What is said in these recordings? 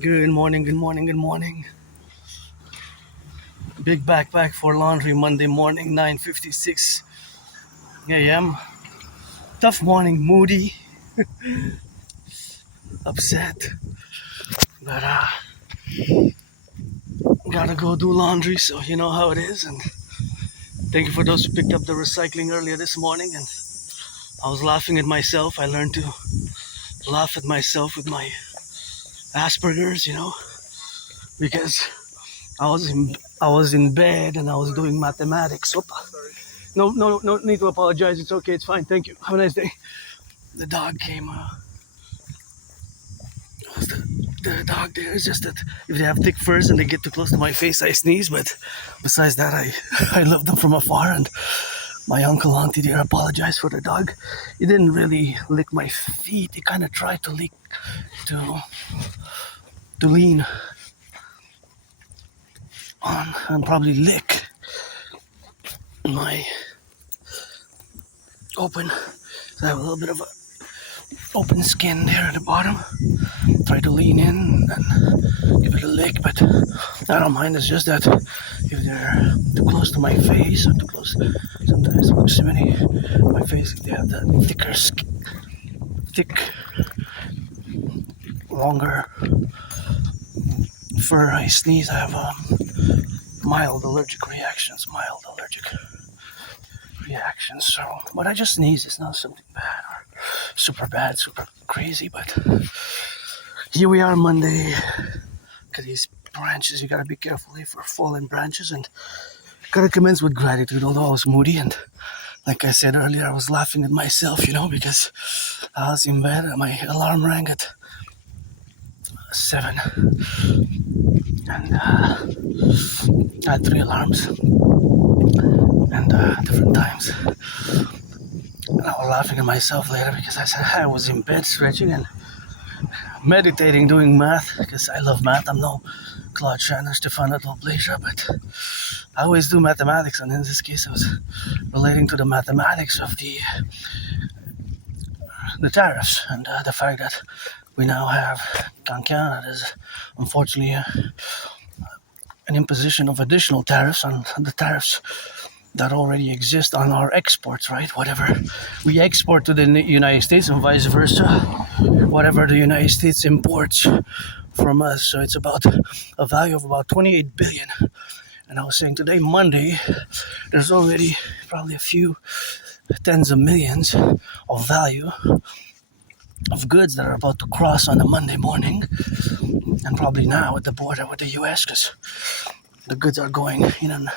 Good morning, good morning, good morning. Big backpack for laundry Monday morning, 9:56 a.m. Tough morning, moody, upset, but gotta go do laundry, so you know how it is. And thank you for those who picked up the recycling earlier this morning. And I was laughing at myself. I learned to laugh at myself with my Asperger's, because I was in bed and I was doing mathematics. Opa. No need to apologize. It's okay. It's fine. Thank you. Have a nice day. The dog came. The dog there is just that if they have thick furs and they get too close to my face, I sneeze. But besides that, I love them from afar. And my uncle, auntie there apologized for the dog. He didn't really lick my feet. He kind of tried to lick to lean on and probably lick my open. So I have a little bit of a open skin there at the bottom. Try to lean in and give it a lick, but I don't mind. It's just that if they're too close to my face or too close, sometimes proximity to my face, if they have that thick, longer fur, I sneeze. I have mild allergic reactions. So, but I just sneeze. It's not something bad, super crazy. But here we are Monday. Look at these branches. You gotta be careful for fallen branches, and gotta commence with gratitude. Although I was moody, and like I said earlier, I was laughing at myself, because I was in bed and my alarm rang at 7, and I had 3 alarms, and different times. And I was laughing at myself later because I said I was in bed stretching and meditating, doing math, because I love math. I'm no Claude Shannon, Stefano Pleasure, but I always do mathematics, and in this case I was relating to the mathematics of the tariffs and the fact that we now have Cancan that is unfortunately an imposition of additional tariffs on the tariffs that already exist on our exports, right? Whatever we export to the United States and vice versa, whatever the United States imports from us. So it's about a value of about 28 billion. And I was saying today, Monday, there's already probably a few tens of millions of value of goods that are about to cross on a Monday morning, and probably now at the border with the US, because the goods are going in and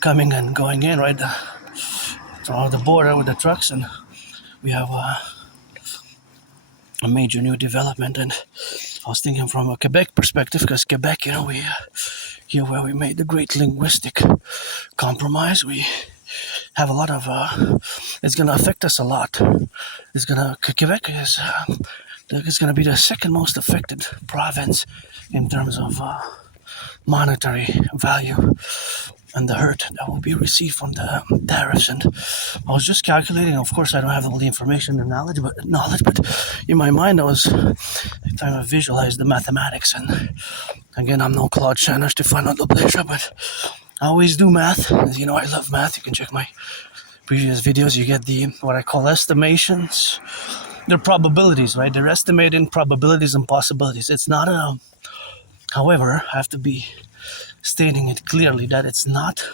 coming and going in right through the border with the trucks. And we have a major new development. And I was thinking from a Quebec perspective, because Quebec, we here where we made the great linguistic compromise, we have a lot of it's going to affect us a lot. Quebec is going to be the second most affected province in terms of monetary value and the hurt that will be received from the tariffs. And I was just calculating. Of course, I don't have all the information and knowledge, but in my mind, I was trying to visualize the mathematics. And again, I'm no Claude Shannon, Stefano Pleasure, but I always do math. As you know, I love math. You can check my previous videos. You get what I call estimations. They're probabilities, right? They're estimating probabilities and possibilities. It's not however, I have to be stating it clearly that it's not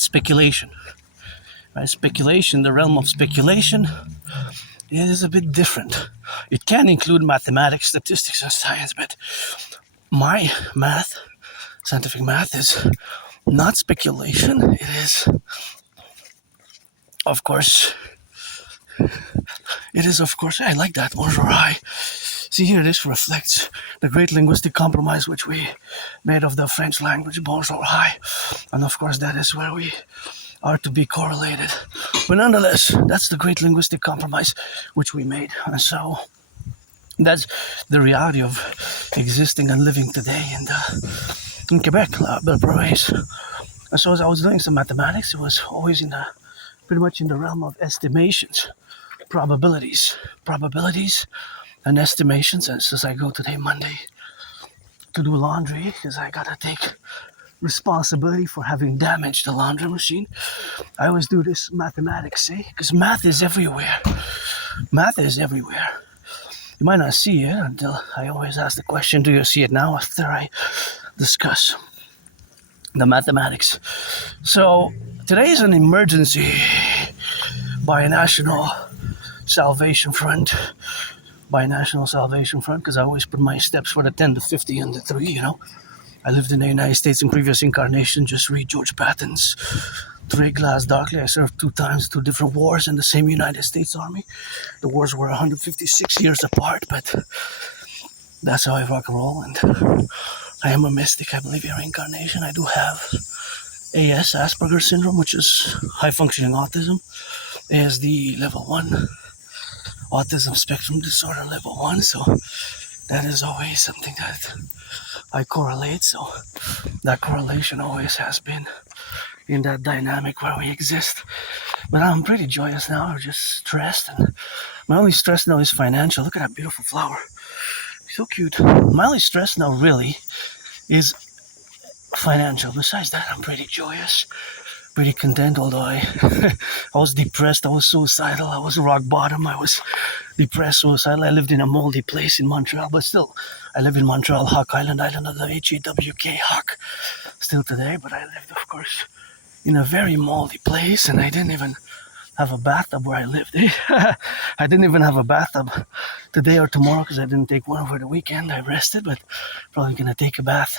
speculation. Right? Speculation, the realm of speculation is a bit different. It can include mathematics, statistics, and science, but my math, scientific math, is not speculation. It is, of course, I like that, bonjour, hi. See here, this reflects the great linguistic compromise which we made of the French language, bonjour, hi. And of course, that is where we are to be correlated. But nonetheless, that's the great linguistic compromise which we made. And so that's the reality of existing and living today in Quebec, La Belle Province. And so as I was doing some mathematics, it was always pretty much in the realm of estimations, probabilities, an estimation since I go today, Monday, to do laundry because I gotta take responsibility for having damaged the laundry machine. I always do this mathematics, because math is everywhere. Math is everywhere. You might not see it until I always ask the question, do you see it now, after I discuss the mathematics. So today is an emergency Binational Salvation Front. Binational Salvation Front, because I always put my steps for the 10 to 50 and the 3, I lived in the United States in previous incarnation. Just read George Patton's Three Glass Darkly. I served 2 times, 2 different wars in the same United States Army. The wars were 156 years apart, but that's how I rock and roll. And I am a mystic. I believe in reincarnation. I do have AS, Asperger's syndrome, which is high functioning autism. ASD level 1, autism spectrum disorder level 1. So that is always something that I correlate. So that correlation always has been in that dynamic where we exist. But I'm pretty joyous now. I'm just stressed, and my only stress now is financial. Look at that beautiful flower. So cute. My only stress now really is financial. Besides that, I'm pretty joyous, pretty content, although I was depressed, I was suicidal, I was rock bottom, I was depressed, suicidal. I lived in a moldy place in Montreal, but still, I live in Montreal, Hawk Island of the HAWK, Hawk, still today, but I lived, of course, in a very moldy place, and I didn't even have a bathtub where I lived. I didn't even have a bathtub today or tomorrow because I didn't take one over the weekend. I rested, but probably gonna take a bath.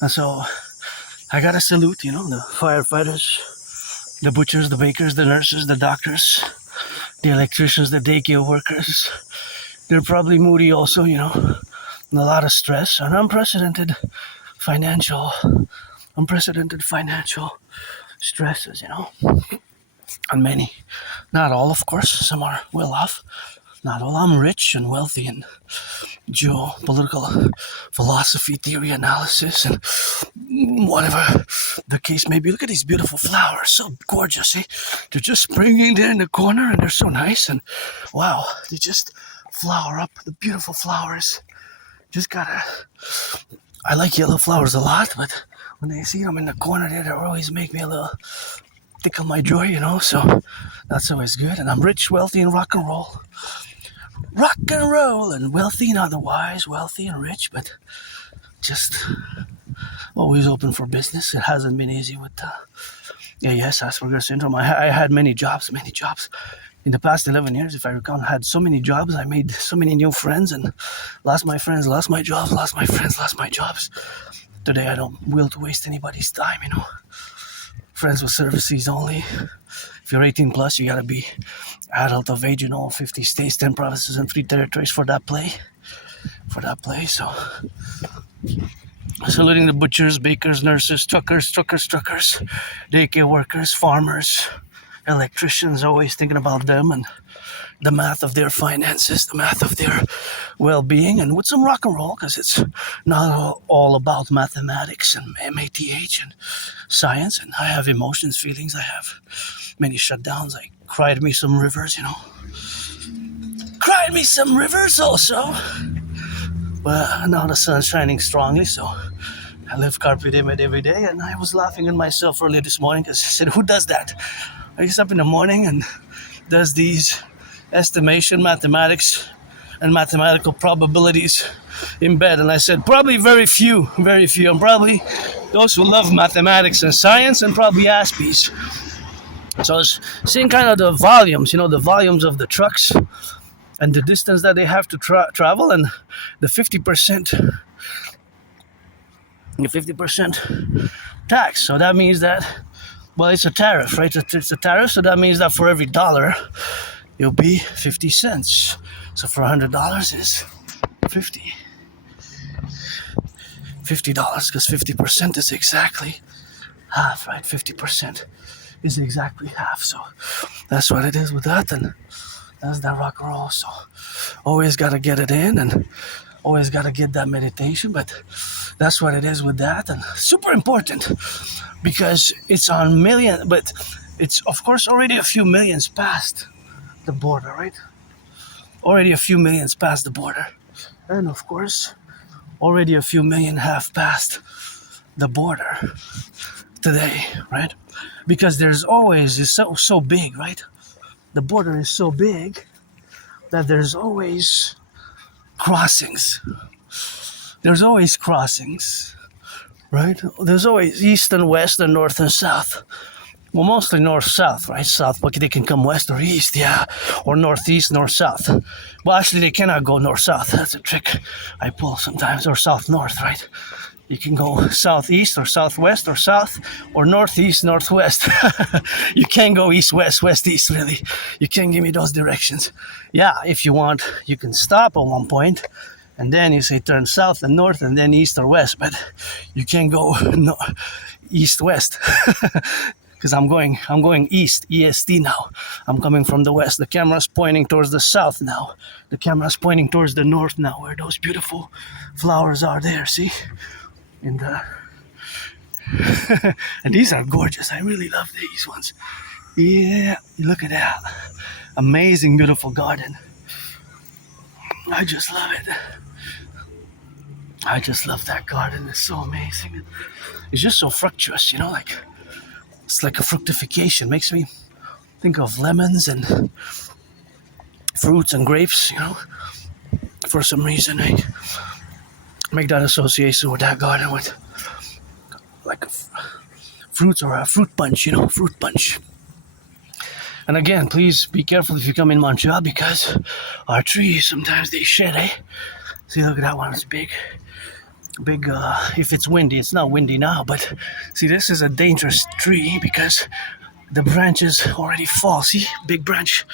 And so I gotta salute, the firefighters, the butchers, the bakers, the nurses, the doctors, the electricians, the daycare workers. They're probably moody also, and a lot of stress and unprecedented financial stresses, And many, not all, of course, some are well off. Not all. I'm rich and wealthy and geopolitical philosophy, theory, analysis, and whatever the case may be. Look at these beautiful flowers, so gorgeous. They're just springing there in the corner, and they're so nice. And wow, they just flower up. The beautiful flowers. I like yellow flowers a lot, but when I see them in the corner there, they always make me a little tickle my joy, So that's always good. And I'm rich, wealthy, and rock and roll. Rock and roll, and wealthy and otherwise, wealthy and rich, but just always open for business. It hasn't been easy with Asperger's syndrome. I had many jobs. In the past 11 years, if I recall, I had so many jobs. I made so many new friends and lost my friends, lost my jobs, lost my friends, lost my jobs. Today, I don't will to waste anybody's time, Friends with services only. If you're 18 plus, you gotta be adult of age in all 50 states, 10 provinces, and 3 territories for that play. So, saluting the butchers, bakers, nurses, truckers, daycare workers, farmers, electricians, always thinking about them and the math of their finances, the math of their well-being, and with some rock and roll, because it's not all about mathematics and math and science. And I have emotions, feelings. I have many shutdowns. I cried me some rivers, Cried me some rivers also. But now the sun's shining strongly, so I live carpe diem every day. And I was laughing at myself earlier this morning because I said, who does that? I gets up in the morning and does these estimation, mathematics, and mathematical probabilities in bed. And I said, probably very few. And probably those who love mathematics and science, and probably Aspies. So I was seeing kind of the volumes, the volumes of the trucks and the distance that they have to travel, and the 50% tax. So that means that, it's a tariff, right? It's a tariff, so that means that for every dollar, it'll be 50 cents. So for $100 is $50, because 50% is exactly half, right? 50% is exactly half. So that's what it is with that, and that's that rock and roll. So always got to get it in, and always got to get that meditation, but that's what it is with that. And super important because it's on million, but it's of course already a few millions past the border, right? already a few millions past the border. And of course, already a few million have passed the border today, right? Because there's always, it's so big, right? The border is so big that there's always crossings. There's always crossings, right? There's always east and west and north and south. Well, mostly north-south, right? South, but they can come west or east, yeah. Or northeast, north-south. Well, actually, they cannot go north-south. That's a trick I pull sometimes. Or south-north, right? You can go southeast or southwest or south or northeast, northwest. You can't go east-west, west-east, really. You can't give me those directions. Yeah, if you want, you can stop at one point, and then you say turn south and north and then east or west, but you can't go east-west. Because I'm going east, EST now. I'm coming from the west. The camera's pointing towards the south now. The camera's pointing towards the north now, where those beautiful flowers are there, see? And and these are gorgeous. I really love these ones. Yeah, look at that. Amazing, beautiful garden. I just love it. I just love that garden. It's so amazing. It's just so fructuous, you know, like it's like a fructification. Makes me think of lemons and fruits and grapes, you know. For some reason, I make that association with that garden with like fruits or a fruit punch, you know, fruit punch. And again, please be careful if you come in Montreal because our trees, sometimes they shed, eh? See, look at that one. It's big. If it's windy, it's not windy now, but see, this is a dangerous tree because the branches already fall. See, big branch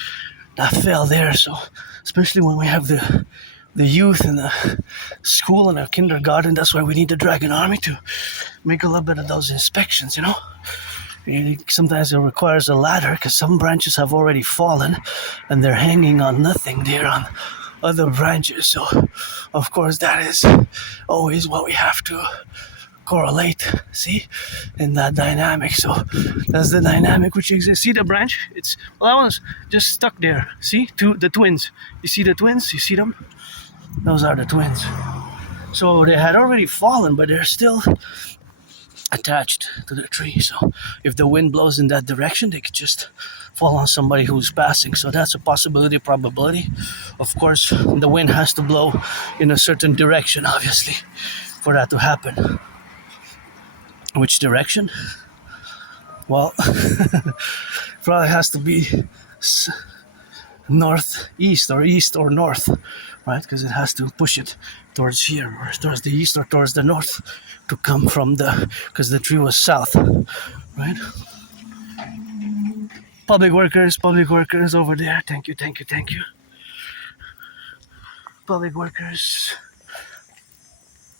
that fell there. So especially when we have the youth in the school and the kindergarten, that's why we need the Dragon Army to make a little bit of those inspections, you know. Sometimes it requires a ladder because some branches have already fallen and they're hanging on nothing. They're on other branches, so of course that is always what we have to correlate, see, in that dynamic. So that's the dynamic which exists. See the branch? That one's just stuck there. See, the twins. You see the twins? You see them? Those are the twins. So they had already fallen, but they're still attached to the tree. So if the wind blows in that direction, they could just fall on somebody who's passing. So that's a possibility, probability. Of course, the wind has to blow in a certain direction, obviously, for that to happen. Which direction? Well, probably has to be northeast or east or north, right? Because it has to push it towards here or towards the east or towards the north to come from because the tree was south, right? Public workers over there. Thank you. Public workers.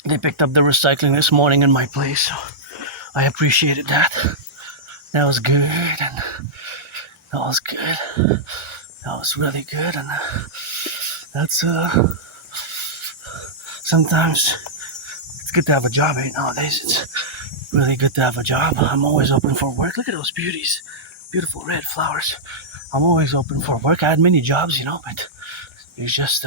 They picked up the recycling this morning in my place, so I appreciated that. That was good, and that was good. That was really good, and that's sometimes it's good to have a job, eh? Nowadays, it's really good to have a job. I'm always open for work. Look at those beauties. Beautiful red flowers. I'm always open for work. I had many jobs, you know, but it's just,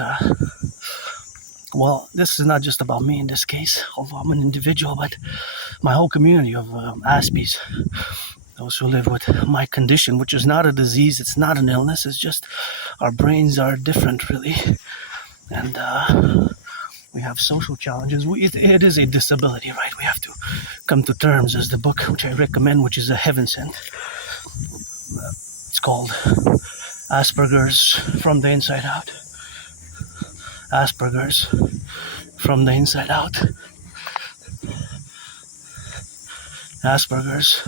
well, this is not just about me in this case, although I'm an individual, but my whole community of Aspies, those who live with my condition, which is not a disease, it's not an illness, it's just our brains are different, really, and we have social challenges. It is a disability, right? We have to come to terms, as the book which I recommend, which is a heaven sent. It's called Asperger's from the Inside Out. Asperger's from the Inside Out. Asperger's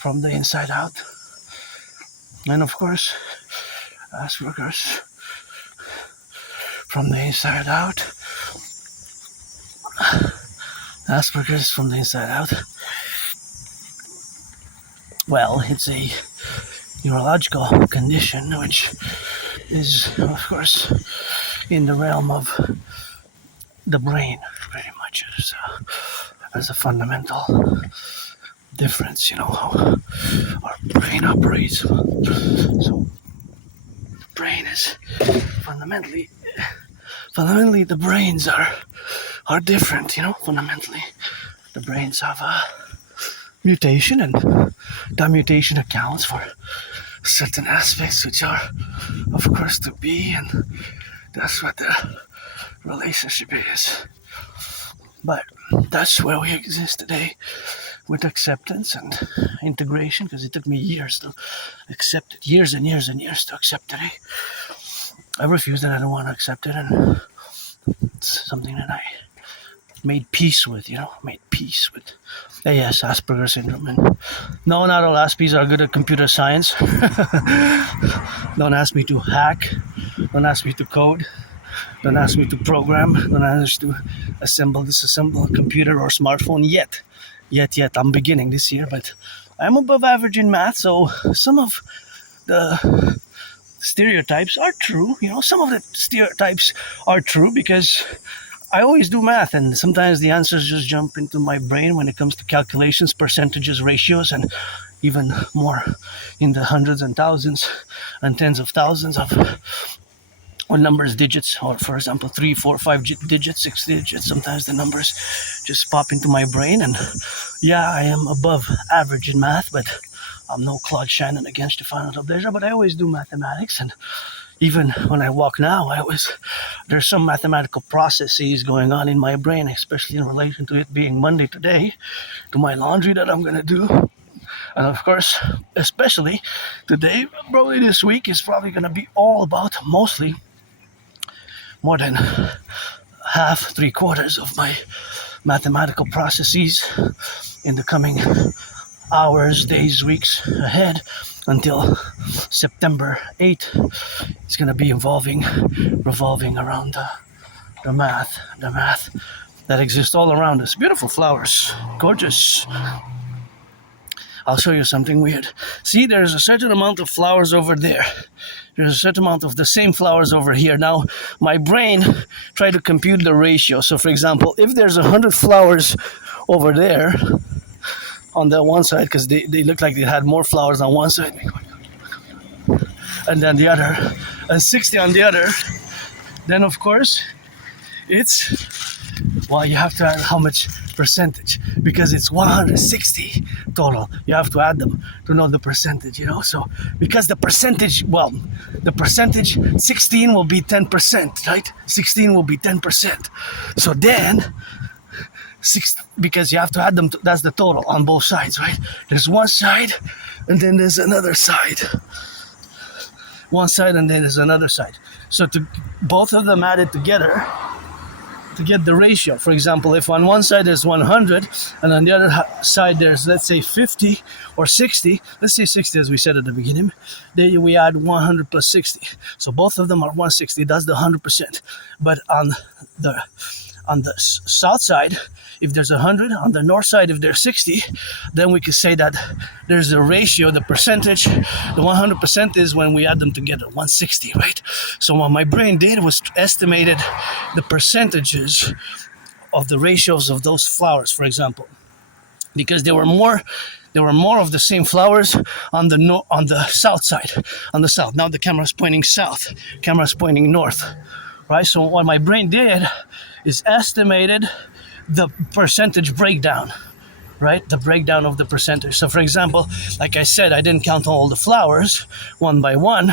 from the Inside Out. And of course, Asperger's from the Inside Out. Asperger's from the Inside Out. Well, it's a neurological condition which is, of course, in the realm of the brain, very much as a fundamental difference, you know, how our brain operates. So the brain is fundamentally, the brains are different. Fundamentally, the brains have a mutation, and that mutation accounts for certain aspects which are, of course, to be, and that's what the relationship is. But that's where we exist today, with acceptance and integration, because it took me years to accept it, years and years and years to accept it. I refused and I don't want to accept it, and it's something that I made peace with, yes, Asperger's syndrome. And no, not all Aspies are good at computer science. Don't ask me to hack, don't ask me to code, don't ask me to program, don't ask me to disassemble a computer or smartphone yet. I'm beginning this year, but I'm above average in math, so some of the stereotypes are true. Some of the stereotypes are true because I always do math, and sometimes the answers just jump into my brain when it comes to calculations, percentages, ratios, and even more in the hundreds and thousands and tens of thousands of or numbers, digits, or for example 3, 4, 5 digits, 6 digits. Sometimes the numbers just pop into my brain, and yeah, I am above average in math, but I'm no Claude Shannon against Stefano Dobleja, but I always do mathematics. And even when I walk now, there's some mathematical processes going on in my brain, especially in relation to it being Monday today, to my laundry that I'm going to do. And of course, especially today, probably this week is probably going to be all about mostly more than half, 3/4 of my mathematical processes in the coming hours, days, weeks ahead until September 8th. It's going to be revolving around the math that exists all around us. Beautiful flowers, gorgeous. I'll show you something weird. See, there's a certain amount of flowers over there. There's a certain amount of the same flowers over here. Now, my brain tried to compute the ratio. So, for example, if there's 100 flowers over there on the one side, because they look like they had more flowers on one side, and then the other, and 60 on the other, then of course, you have to add how much percentage, because it's 160 total. You have to add them to know the percentage, So, because the percentage 16 will be 10%, right? 16 will be 10%. So then, because you have to add them, that's the total on both sides, right? There's one side, and then there's another side. One side, and then there's another side. So to both of them added together, to get the ratio. For example, if on one side there's 100 and on the other side there's, let's say, 50 or 60, let's say 60 as we said at the beginning, then we add 100 plus 60. So both of them are 160, that's the 100%. But on the south side, if there's 100, on the north side, if there's 60, then we could say that there's a ratio, the percentage, the 100% is when we add them together, 160, right? So what my brain did was estimated the percentages of the ratios of those flowers, for example, because there were more of the same flowers on the south side, on the south. Now the camera's pointing south, camera's pointing north, right? So what my brain did is estimated the percentage breakdown, right? The breakdown of the percentage. So for example, like I said, I didn't count all the flowers one by one,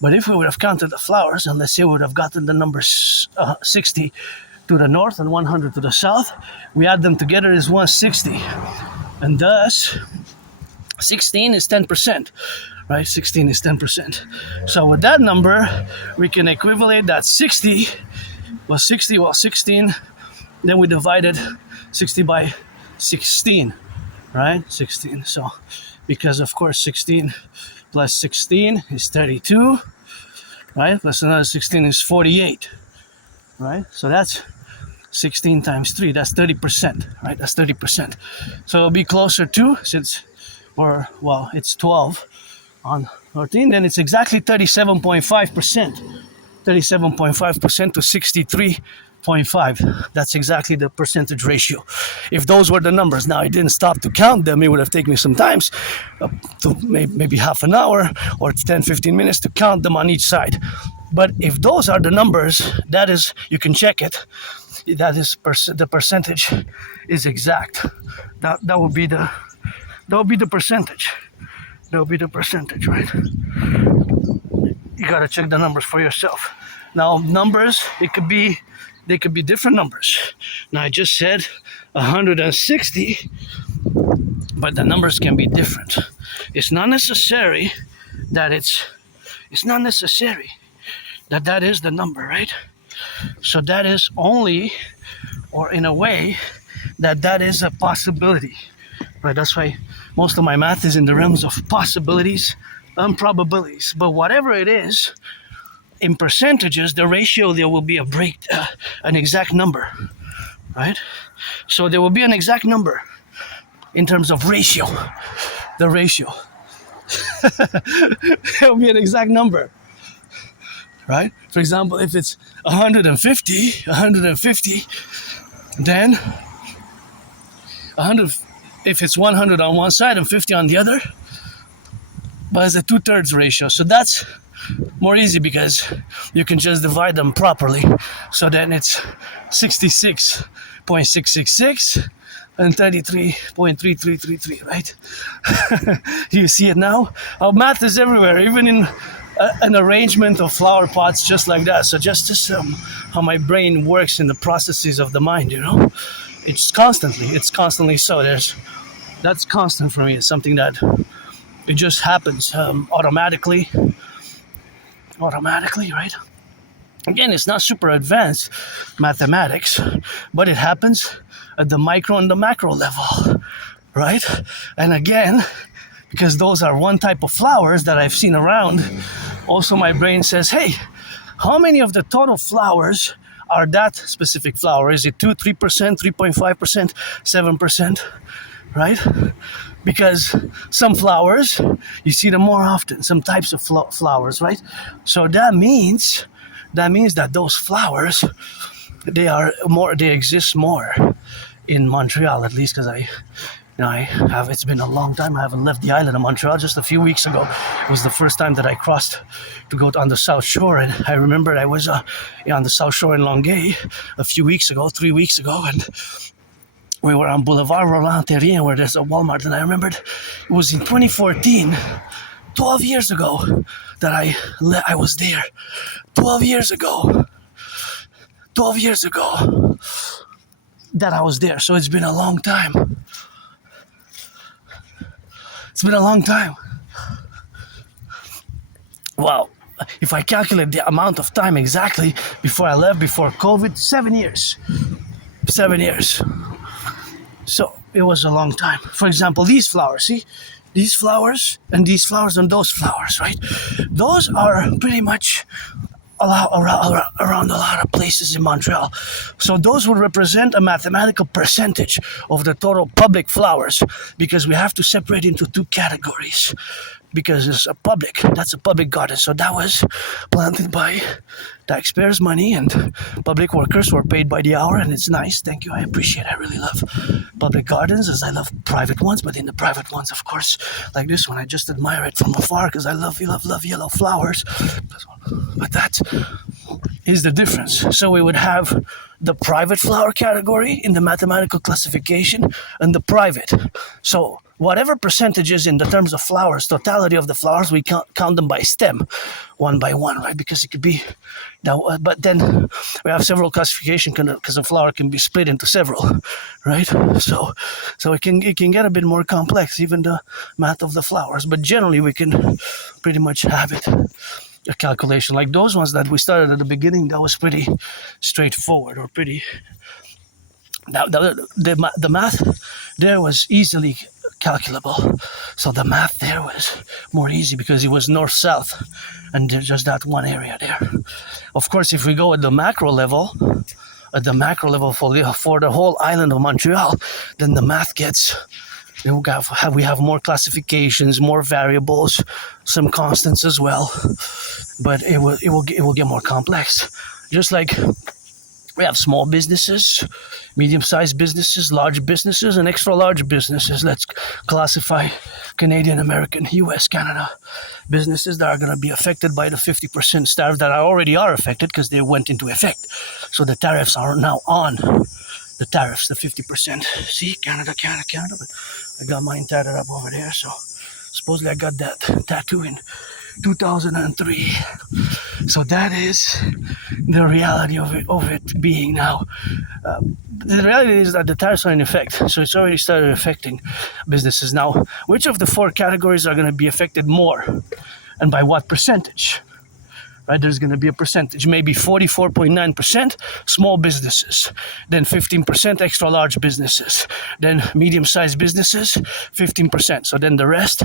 but if we would have counted the flowers, and let's say we would have gotten the number 60 to the north and 100 to the south, we add them together is 160. And thus, 16 is 10%, right? 16 is 10%. So with that number, we can equivalent that 16, then we divided 60 by 16, right? 16. So, because of course 16 plus 16 is 32, right? Plus another 16 is 48, right? So that's 16 times 3, that's 30%, right? That's 30%. So it'll be closer to, it's 12 on 13, then it's exactly 37.5%. 37.5% to 63.5. That's exactly the percentage ratio. If those were the numbers, now I didn't stop to count them. It would have taken me some time, to maybe half an hour or 10, 15 minutes to count them on each side. But if those are the numbers, that is, you can check it. That is the percentage is exact. That would be the percentage. That would be the percentage, right? You gotta check the numbers for yourself. Now, numbers, they could be different numbers. Now, I just said 160, but the numbers can be different. It's not necessary that it's not necessary that that is the number, right? So that is only, or in a way, that is a possibility, right? That's why most of my math is in the realms of possibilities and probabilities. But whatever it is, in percentages, the ratio, there will be an exact number, right? So there will be an exact number in terms of ratio, the ratio. There will be an exact number, right? For example, if it's 150, then 100, if it's 100 on one side and 50 on the other, but it's a 2/3 ratio. So that's more easy because you can just divide them properly. So then it's 66.666 and 33.3333, right? You see it now? Our math is everywhere, even in an arrangement of flower pots just like that. So just how my brain works in the processes of the mind, you know? It's constantly so. That's constant for me. It's something that it just happens automatically, right? Again, it's not super advanced mathematics, but it happens at the micro and the macro level, right? And again, because those are one type of flowers that I've seen around, also my brain says, hey, how many of the total flowers are that specific flower? Is it 2, 3%, 3.5%, 7%, right? Because some flowers, you see them more often, some types of flowers, right? So that means that those flowers, they exist more in Montreal, at least, because it's been a long time. I haven't left the island of Montreal. Just a few weeks ago, it was the first time that I crossed to go on the South Shore. And I remember I was on the South Shore in Longueuil a few weeks ago, 3 weeks ago, and we were on Boulevard Roland-Terrien where there's a Walmart. And I remembered it was in 2014, 12 years ago, that I was there. 12 years ago that I was there. So it's been a long time. It's been a long time. Wow. If I calculate the amount of time exactly before I left, before COVID, 7 years. 7 years. So it was a long time. For example, these flowers, see? These flowers and these flowers and those flowers, right? Those are pretty much around a lot of places in Montreal. So those would represent a mathematical percentage of the total public flowers, because we have to separate into two categories. Because that's a public garden. So that was planted by taxpayers' money, and public workers were paid by the hour, and it's nice. Thank you. I appreciate it. I really love public gardens as I love private ones, but in the private ones, of course, like this one, I just admire it from afar because I love yellow flowers. But that is the difference. So we would have the private flower category in the mathematical classification and the private. So whatever percentages in the terms of flowers, totality of the flowers, we count them by stem, one by one, right? Because it could be, but then we have several classification because a flower can be split into several, right? So it can get a bit more complex, even the math of the flowers. But generally, we can pretty much have it. A calculation like those ones that we started at the beginning, that was pretty straightforward, or pretty. The math there was easily calculable. So the math there was more easy because it was north-south and there's just that one area there. Of course, if we go at the macro level for the whole island of Montreal, then the math gets, we have more classifications, more variables, some constants as well, but it will get more complex. Just like we have small businesses, medium-sized businesses, large businesses, and extra large businesses. Let's classify Canadian, American, US, Canada businesses that are going to be affected by the 50% tariff that already are affected because they went into effect. So the tariffs are now on. The tariffs, the 50%. See, Canada, Canada, Canada. But I got mine tatted up over there. So supposedly I got that tattoo in 2003. So that is the reality of it being now. The reality is that the tariffs are in effect, so it's already started affecting businesses. Now, which of the four categories are going to be affected more, and by what percentage? Right, there's going to be a percentage, maybe 44.9% small businesses, then 15% extra large businesses, then medium-sized businesses, 15%. So then the rest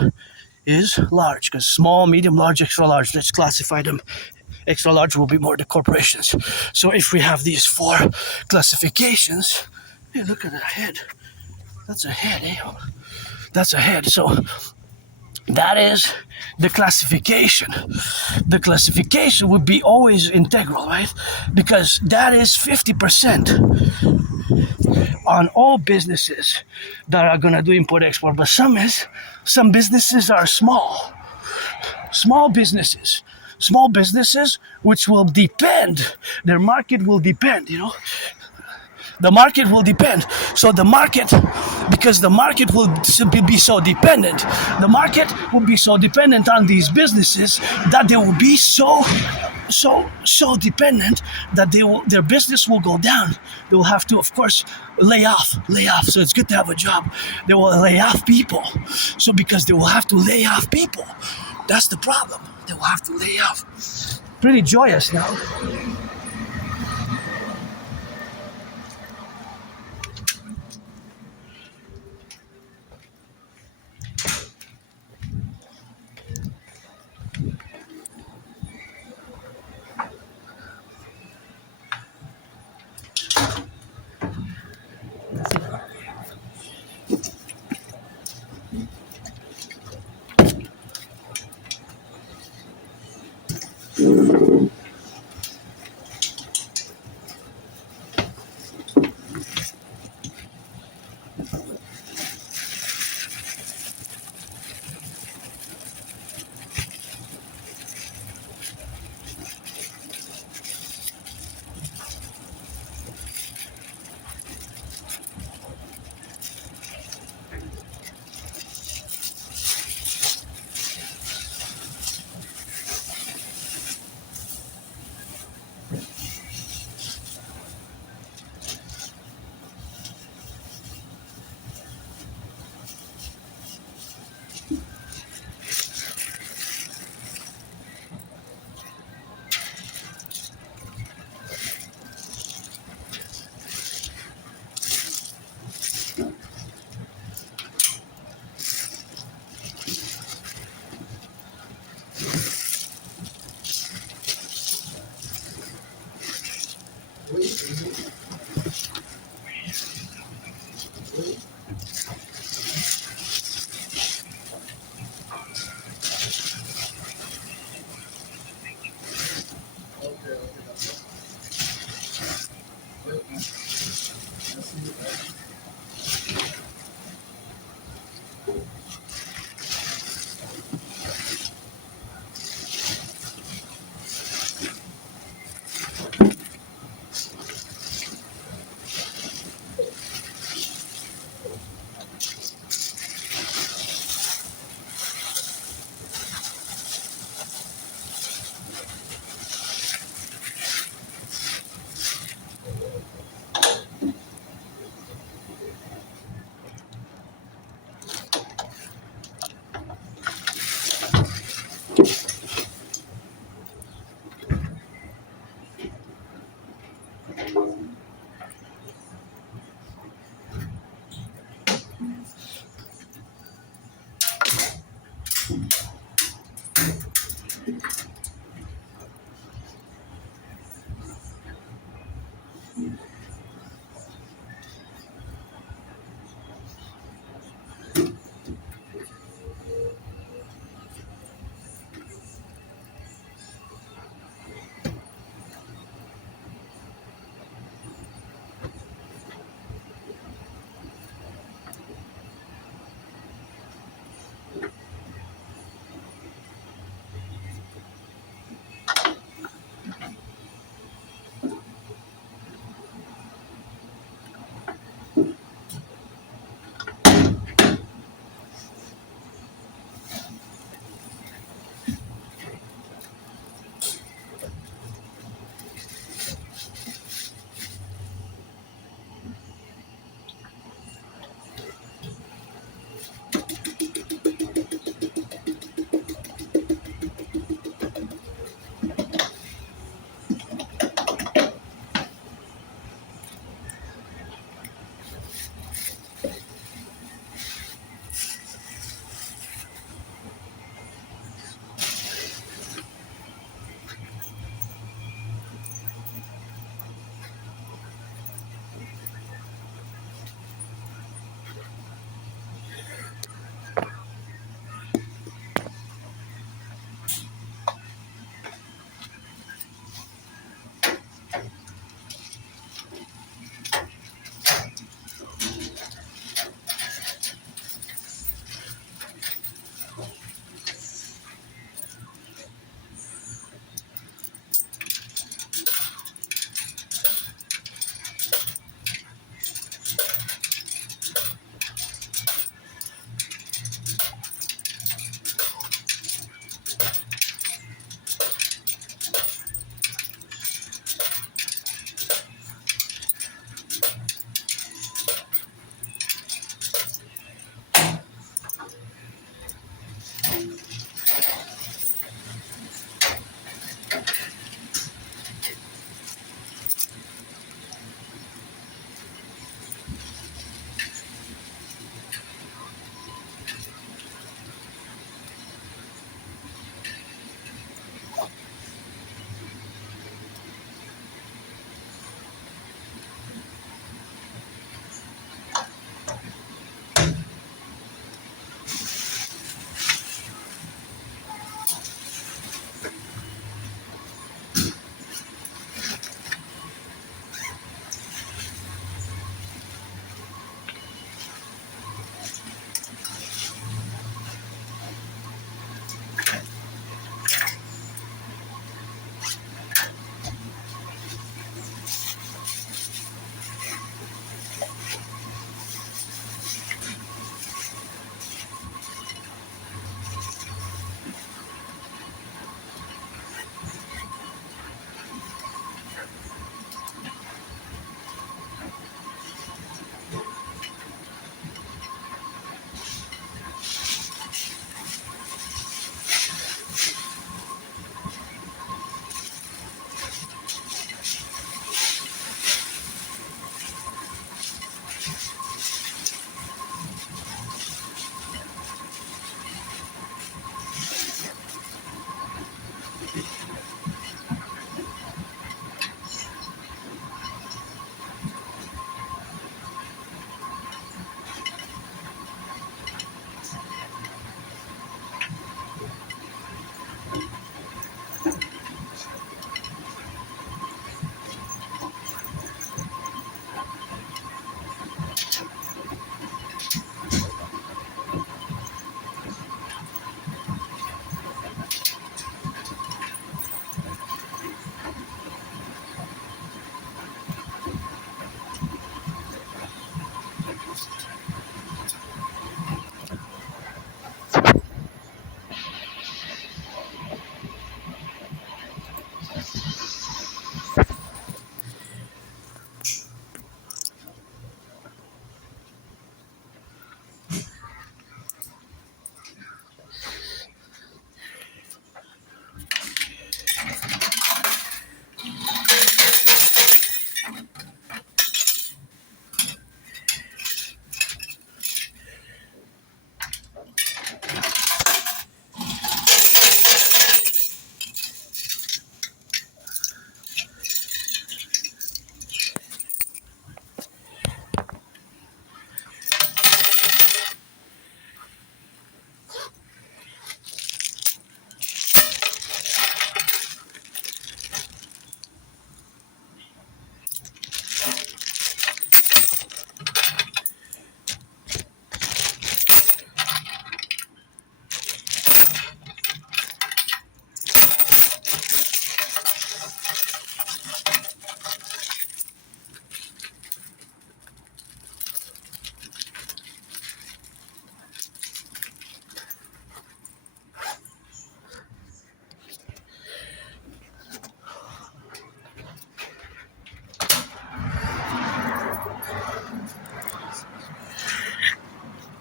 is large, because small, medium, large, extra large, let's classify them. Extra large will be more the corporations. So if we have these four classifications, hey, look at that head. That's a head, eh? That's a head. So that is the classification. The classification would be always integral, right? Because that is 50% on all businesses that are gonna do import-export. But some businesses are small businesses which will depend, their market will depend, the market will depend. So the market, because the market will be so dependent, the market will be so dependent on these businesses that they will be so dependent that their business will go down. They will have to, of course, lay off. So it's good to have a job. They will lay off people. So because they will have to lay off people, that's the problem. They will have to lay off. Pretty joyous now.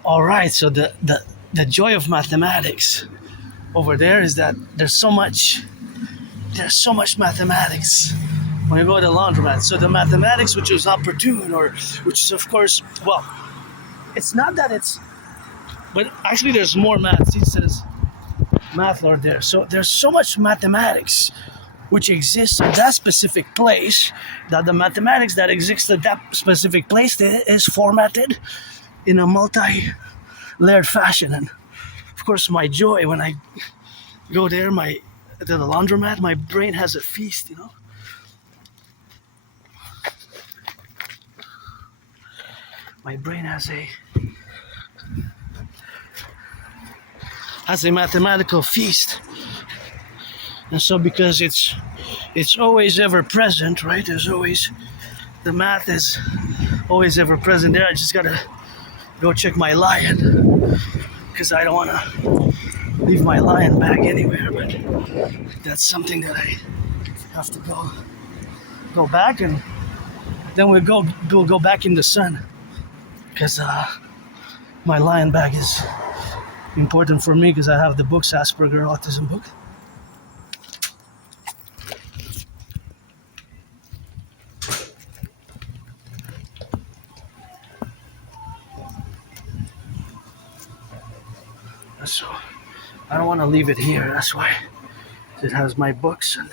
All right, so the joy of mathematics over there is that there's so much mathematics when you go to the laundromat. So the mathematics, which is opportune, or which is of course, well, it's not that it's, but actually there's more math. It says math lord there. So there's so much mathematics which exists in that specific place, that the mathematics that exists at that specific place is formatted in a multi-layered fashion. And of course, my joy when I go there, to the laundromat, my brain has a feast, you know. My brain has a mathematical feast. And so because it's always ever present, right? There's always, the math is always ever present there. I just gotta go check my lion, because I don't want to leave my lion bag anywhere, but that's something that I have to go back, and then we'll go back in the sun, because my lion bag is important for me, because I have the books, Asperger autism book. So I don't want to leave it here. That's why it has my books, and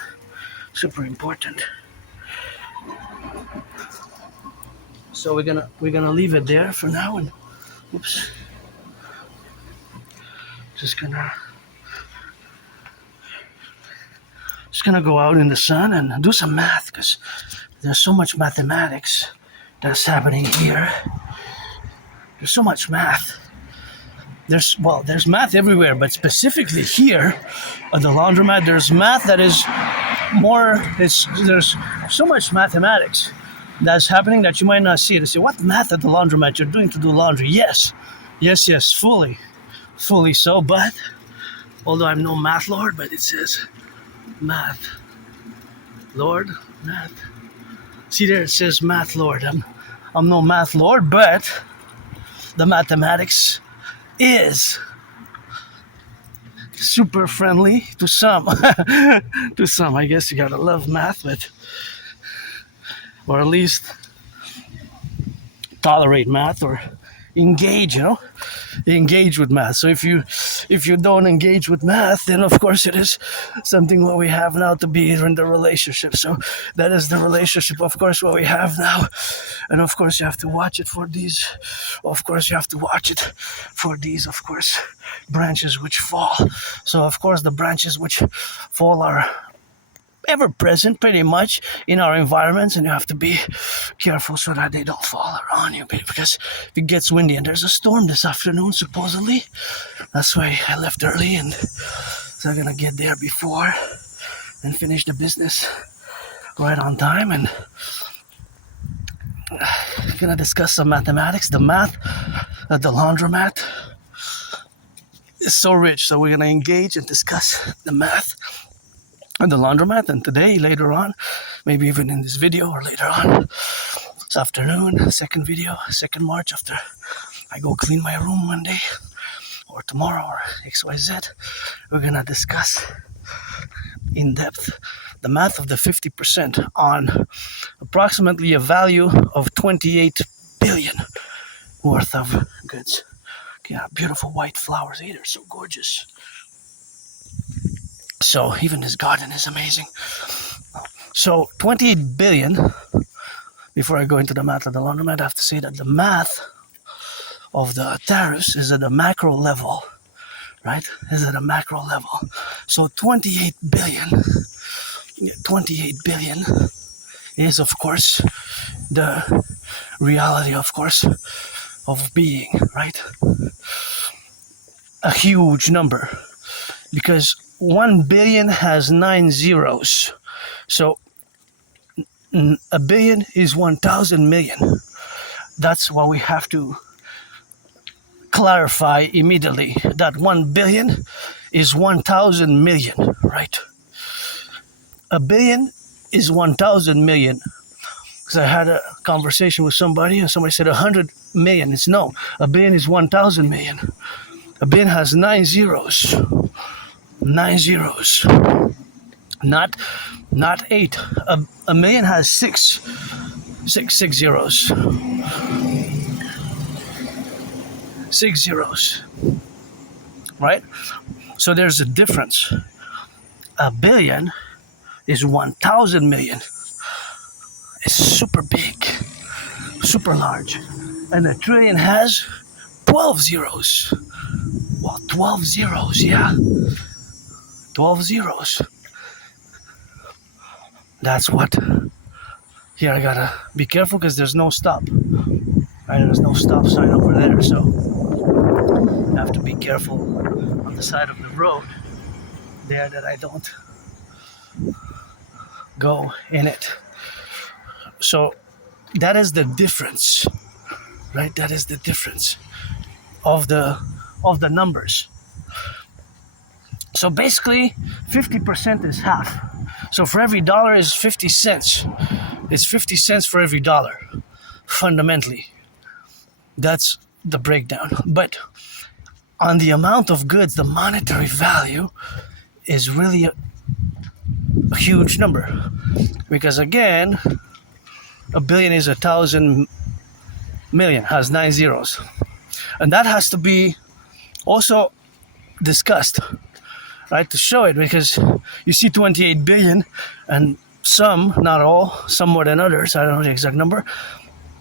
super important. So we're gonna leave it there for now, and oops, just gonna go out in the sun and do some math, because there's so much mathematics that's happening here. There's so much math. There's math everywhere, but specifically here at the laundromat, there's math that is more. There's so much mathematics that's happening that you might not see it. You say, what math at the laundromat? You're doing to do laundry? Yes, fully so. But although I'm no math lord, but it says math lord, math. See there, it says math lord. I'm no math lord, but the mathematics is super friendly to some. To some, I guess you gotta love math, but or at least tolerate math, or engage with math. So if you don't engage with math, then of course it is something what we have now to be in the relationship. So that is the relationship, of course, what we have now. And of course you have to watch it for these, of course, branches which fall. So of course the branches which fall are ever present pretty much in our environments, and you have to be careful so that they don't fall around you, because if it gets windy, and there's a storm this afternoon supposedly, that's why I left early, and so I'm gonna get there before and finish the business right on time, and gonna discuss some mathematics. The math at the laundromat is so rich, so we're gonna engage and discuss the math at the laundromat, and today, later on, maybe even in this video or later on this afternoon, second March, after I go clean my room one day or tomorrow or XYZ, we're gonna discuss in depth the math of the 50% on approximately a value of 28 billion worth of goods. Yeah, beautiful white flowers. They're so gorgeous. So even this garden is amazing. So 28 billion, before I go into the math of the laundromat, I have to say that the math of the tariffs is at a macro level, right? Is at a macro level. So 28 billion is, of course, the reality, of course, of being, right? A huge number, because 1 billion has 9 zeros. So a billion is 1,000 million. That's what we have to clarify immediately, that 1 billion is 1,000 million, right? A billion is 1,000 million. Because I had a conversation with somebody and somebody said 100 million. It's no. A billion is 1,000 million. A billion has 9 zeros. 9 zeros. Not 8. A million has six zeros. 6 zeros. Right? So there's a difference. A billion is 1,000 million. It's super big, super large. And a trillion has 12 zeros. Well, 12 zeros, yeah. 12 zeros. That's what. Here I gotta be careful because there's no stop. Right, there's no stop sign over there, so I have to be careful on the side of the road there that I don't go in it. So that is the difference, right? That is the difference of the numbers. So basically 50% is half. So for every dollar is 50 cents. It's 50 cents for every dollar, fundamentally. That's the breakdown. But on the amount of goods, the monetary value is really a huge number. Because again, a billion is 1,000 million, has 9 zeros. And that has to be also discussed, right, to show it, because you see 28 billion and some, not all, some more than others, I don't know the exact number,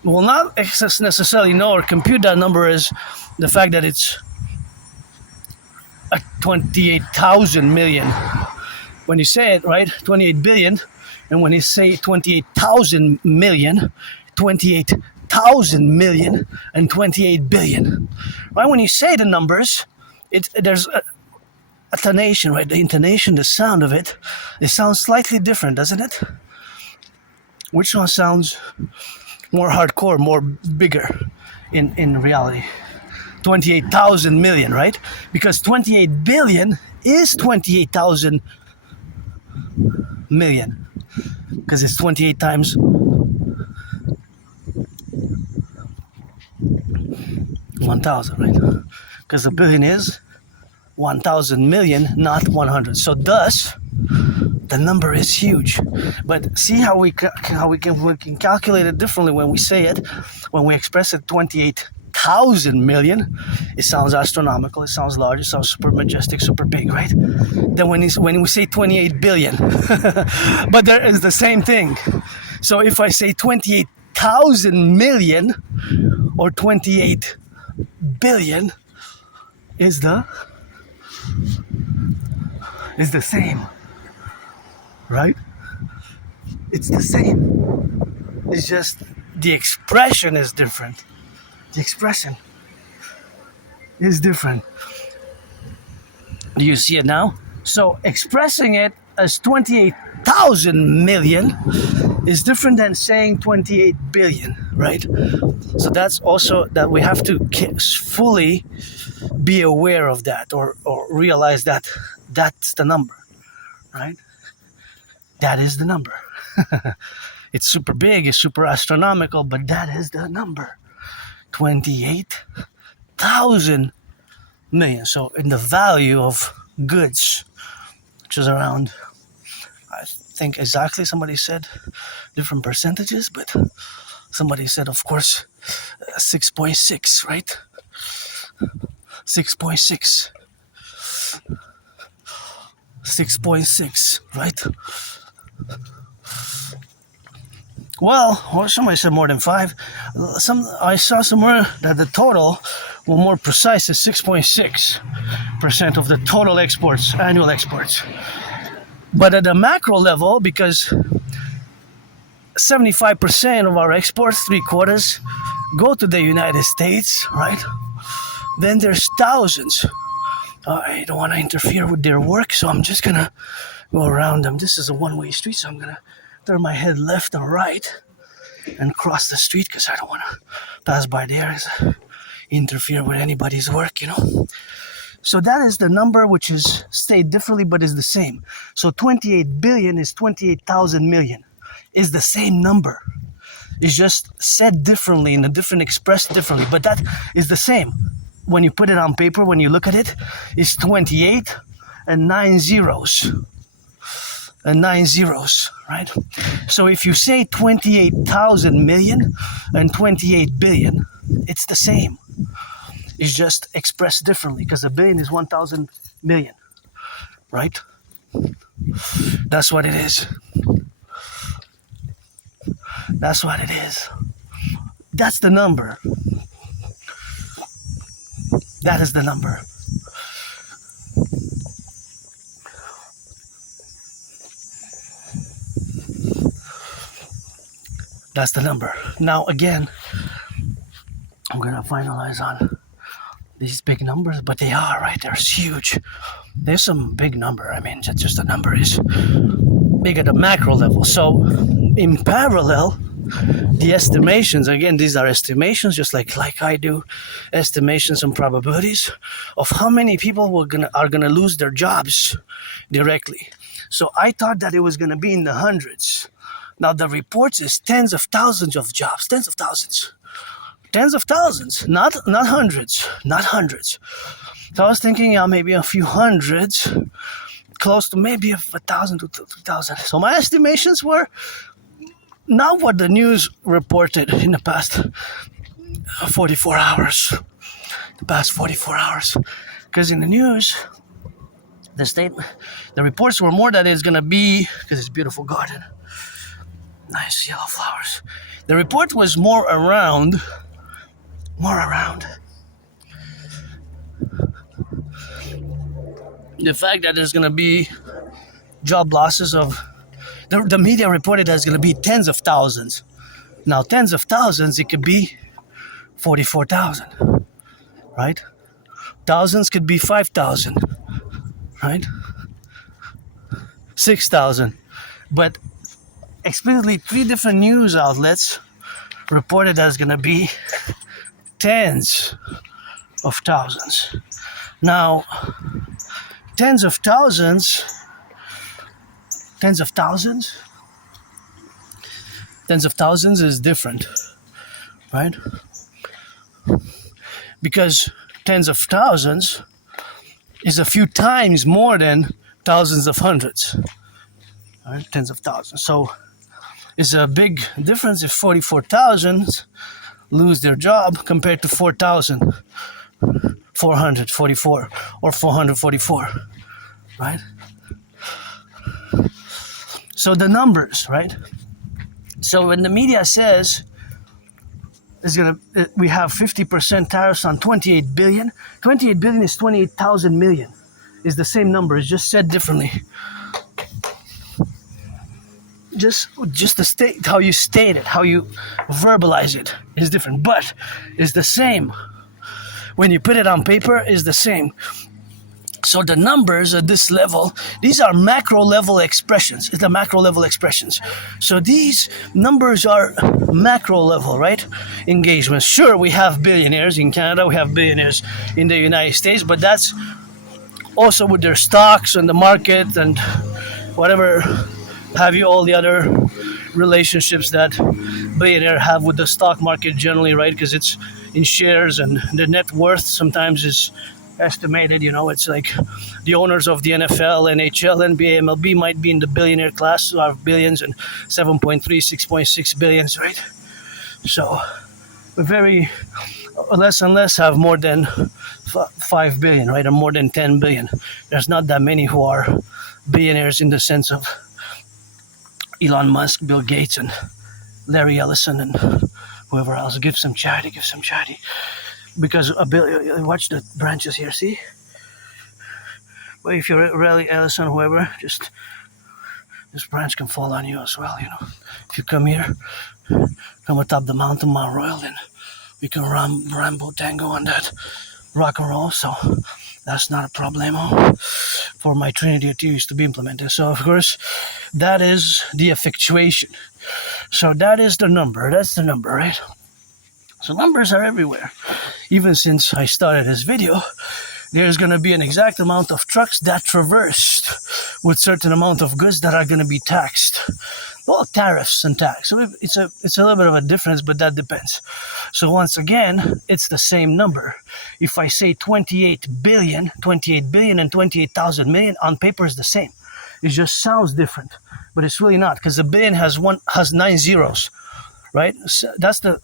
will not necessarily know or compute that number as the fact that it's a 28,000 million. When you say it, right, 28 billion, and when you say 28,000 million, 28,000 million, and 28 billion, right? When you say the numbers, there's a tonation, right? The intonation, the sound of it sounds slightly different, doesn't it? Which one sounds more hardcore, more bigger in reality? 28,000 million, right? Because 28 billion is 28,000 million. Because it's 28 times 1,000, right? Because a billion is 1,000 million, not 100. So thus, the number is huge. But see how we can calculate it differently when we say it, when we express it 28,000 million. It sounds astronomical. It sounds large. It sounds super majestic, super big, right? Then when we say 28 billion, but there is the same thing. So if I say 28,000 million or 28 billion, is the same, right? It's the same. It's just the expression is different. The expression is different. Do you see it now? So expressing it as 28,000 million is different than saying 28 billion, right? So that's also that we have to fully be aware of that, or realize that that's the number, right? That is the number. It's super big, it's super astronomical, but that is the number. 28,000 million. So in the value of goods, which is around, I think exactly, somebody said different percentages, but somebody said, of course, 6.6, right? 6.6. 6.6, right? Well, or somebody said more than 5. I saw somewhere that the total, well, more precise, is 6.6% of the total exports, annual exports. But at the macro level, because 75% of our exports, 3/4, go to the United States, right? Then there's thousands. I don't want to interfere with their work, so I'm just gonna go around them. This is a one-way street, so I'm gonna turn my head left and right and cross the street because I don't want to pass by there and interfere with anybody's work, you know. So that is the number, which is stated differently but is the same. So 28 billion is 28,000 million, is the same number. It's just said differently in a different, expressed differently, but that is the same. When you put it on paper, when you look at it, it's 28 and 9 zeros. And 9 zeros, right? So if you say 28,000 million and 28 billion, it's the same. It's just expressed differently because a billion is 1,000 million, right? That's what it is. That's what it is. That's the number. That is the number. That's the number. Now again, I'm gonna finalize on these big numbers, but they are, right? They're huge. There's some big number. I mean, just a number is big at the macro level. So in parallel, the estimations, again, these are estimations, just like I do, estimations and probabilities of how many people are gonna lose their jobs directly. So I thought that it was gonna be in the hundreds. Now the reports is tens of thousands of jobs, tens of thousands, not hundreds, not hundreds. So I was thinking, yeah, maybe a few hundreds, close to maybe 1,000 to 2,000. So my estimations were not what the news reported in the past 44 hours. The past 44 hours. Because in the news, the reports were more that it's going to be, because it's a beautiful garden, nice yellow flowers. The report was more around the fact that there's going to be job losses of, the media reported that it's going to be tens of thousands. Now, tens of thousands, it could be 44,000, right? Thousands could be 5,000, right? 6,000. But explicitly, 3 different news outlets reported that it's going to be tens of thousands. Now, tens of thousands is different, right? Because tens of thousands is a few times more than thousands of hundreds, right? Tens of thousands. So it's a big difference if 44,000 lose their job compared to 4,444 or 444, right? So the numbers, right? So when the media says we have 50% tariffs on 28 billion, 28 billion is 28,000 million. Is the same number, it's just said differently. Just the state, how you state it, how you verbalize it is different, but it's the same. When you put it on paper, it's the same. So the numbers at this level, these are macro level expressions. It's the macro level expressions. So these numbers are macro level, right? Engagements. Sure, we have billionaires in Canada, we have billionaires in the United States, but that's also with their stocks and the market and whatever have you, all the other relationships that billionaires have with the stock market generally, right? Because it's in shares and the net worth sometimes is estimated, it's like the owners of the NFL, NHL, NBA, MLB might be in the billionaire class, so have billions and 7.3, 6.6 billions, right? So very less and less have more than 5 billion, right? Or more than 10 billion. There's not that many who are billionaires in the sense of Elon Musk, Bill Gates, and Larry Ellison, and whoever else. Give some charity. Because watch the branches here, see? But if you're Larry Ellison, whoever, just this branch can fall on you as well, If you come here, come atop the mountain, Mount Royal, then we can rambo tango on that rock and roll. So that's not a problemo for my Trinity theories to be implemented. So of course, that is the effectuation. So that is the number. That's the number, right? So numbers are everywhere. Even since I started this video, there's going to be an exact amount of trucks that traversed with certain amount of goods that are going to be taxed. Well, tariffs and tax. So it's a little bit of a difference, but that depends. So once again, it's the same number. If I say 28 billion and 28,000 million, on paper is the same. It just sounds different, but it's really not, because the billion has 9 zeros, right? So that's the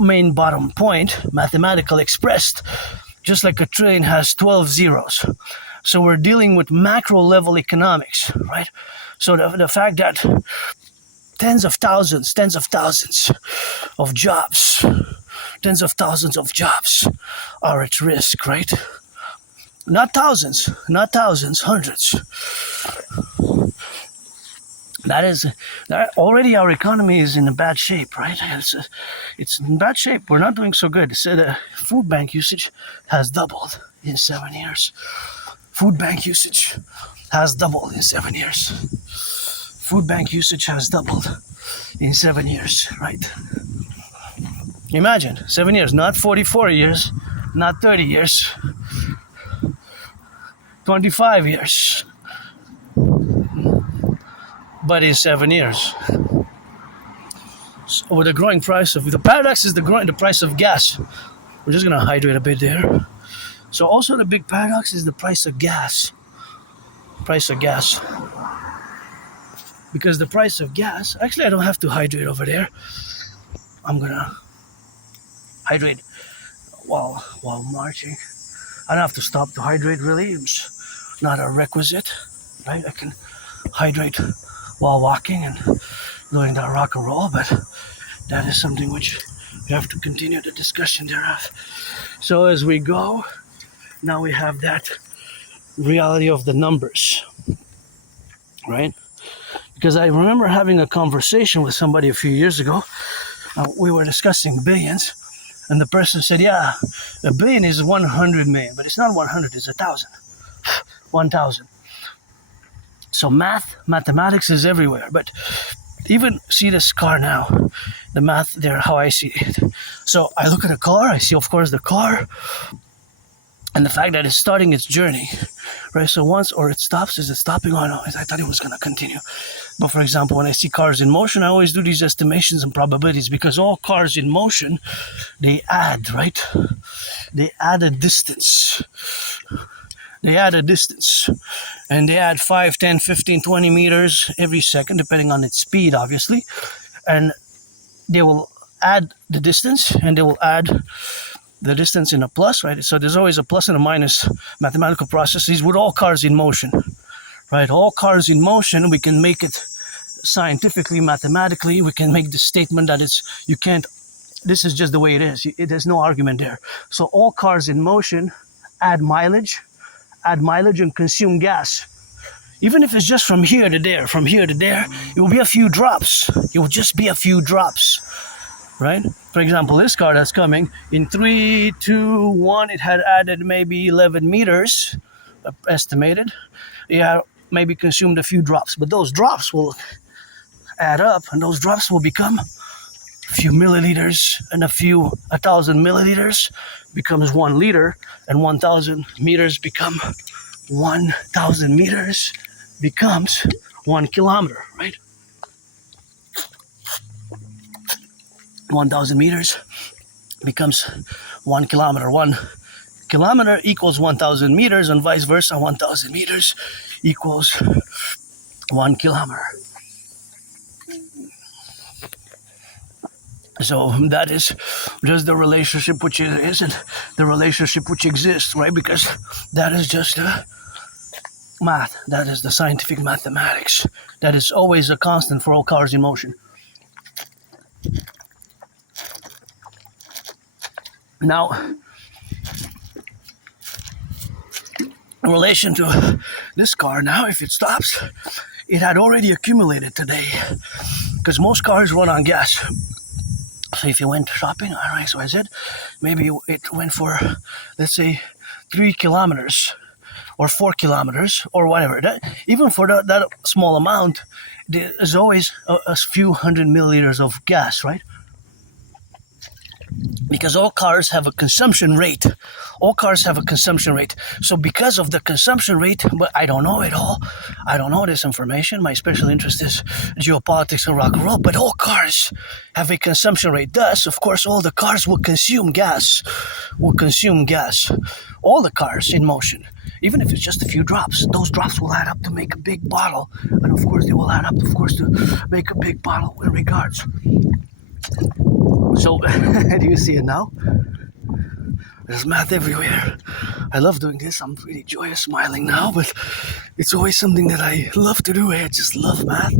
main bottom point, mathematically expressed, just like a trillion has 12 zeros. So we're dealing with macro level economics, right? So the fact that tens of thousands of jobs, are at risk, right? Not thousands, hundreds. That already our economy is in a bad shape, right? It's in bad shape. We're not doing so good. So the food bank usage has doubled in 7 years. Food bank usage has doubled in 7 years. Food bank usage has doubled in 7 years, right? Imagine, 7 years, not 44 years, not 30 years, 25 years. But in 7 years. So with the growing price of, the paradox is the price of gas. We're just gonna hydrate a bit there. So also the big paradox is the price of gas. Because the price of gas, actually I don't have to hydrate over there. I'm gonna hydrate while marching. I don't have to stop to hydrate really. It's not a requisite, right? I can hydrate while walking and doing that rock and roll, but that is something which we have to continue the discussion thereof. So as we go, now we have that reality of the numbers, right? Because I remember having a conversation with somebody a few years ago. We were discussing billions, and the person said, yeah, a billion is 100 million, but it's not 100, it's 1,000. 1,000. So mathematics is everywhere, but even see this car now, the math there, how I see it. So I look at a car, I see of course the car, and the fact that it's starting its journey, right? So once, or it stops, is it stopping? Oh no, I thought it was going to continue. But for example, when I see cars in motion, I always do these estimations and probabilities, because all cars in motion, they add, right? They add a distance. And they add 5, 10, 15, 20 meters every second, depending on its speed, obviously. And they will add the distance, and they will add the distance in a plus, right? So there's always a plus and a minus mathematical processes with all cars in motion, right? All cars in motion, we can make it scientifically, mathematically, we can make the statement that this is just the way it is. There's no argument there. So all cars in motion add mileage and consume gas. Even if it's just from here to there, it will be a few drops. It will just be a few drops, right? For example, this car that's coming, in 3, 2, 1, it had added maybe 11 meters, estimated. Yeah, maybe consumed a few drops, but those drops will add up, and those drops will become a few milliliters, and 1,000 milliliters becomes 1 liter, and 1,000 meters become 1,000 meters becomes 1 kilometer, right? 1,000 meters becomes 1 kilometer. 1 kilometer equals 1,000 meters, and vice versa. 1,000 meters equals 1 kilometer. So that is just the relationship which isn't the relationship which exists, right? Because that is just math. That is the scientific mathematics. That is always a constant for all cars in motion. Now, in relation to this car now, if it stops, it had already accumulated today, because most cars run on gas. So if you went shopping, I don't know, XYZ, maybe it went for, let's say, 3 kilometers or 4 kilometers or whatever. Even for that small amount, there's always a few hundred milliliters of gas, right? because all cars have a consumption rate. All cars have a consumption rate. So because of the consumption rate, but I don't know it all. I don't know this information. My special interest is geopolitics and rock and roll. But all cars have a consumption rate. Thus, of course, all the cars will consume gas. All the cars in motion. Even if it's just a few drops, those drops will add up to make a big bottle. And of course, they will add up, of course, to make a big bottle in regards. So, do you see it now? There's math everywhere. I love doing this. I'm really joyous, smiling now, but it's always something that I love to do. I just love math.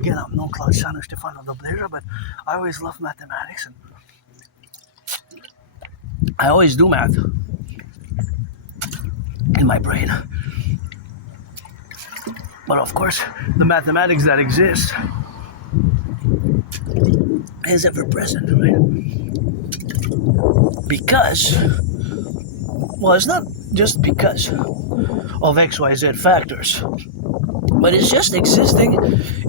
Again, I'm no Claude Stefano Doblera, but I always love mathematics, and I always do math in my brain. But of course, the mathematics that exist is ever present, right? Because, well, it's not just because of XYZ factors, but it's just existing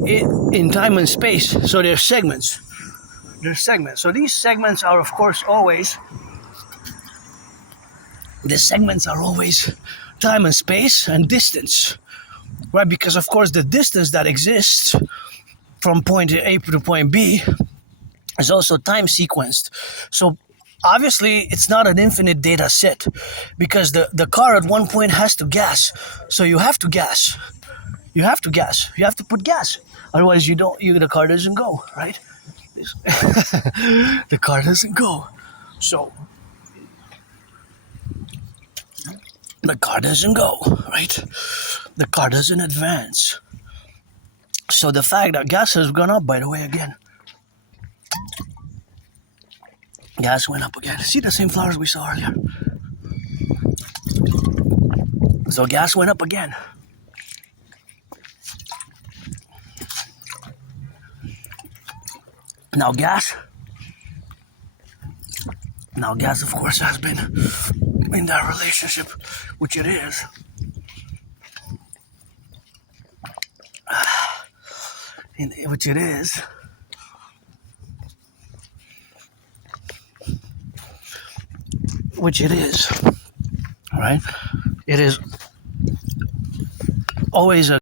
in time and space. So there's segments. So these segments are, of course, always time and space and distance, right? Because, of course, the distance that exists from point A to point B is also time sequenced. So obviously it's not an infinite data set, because the car at one point has to gas. So you have to gas. You have to put gas. Otherwise the car doesn't go, right? The car doesn't go. So the car doesn't go, right? The car doesn't advance. So the fact that gas has gone up, by the way, again. Gas went up again. See the same flowers we saw earlier? So gas went up again. Now gas, of course, has been in that relationship, which it is. Which it is. All right? It is always a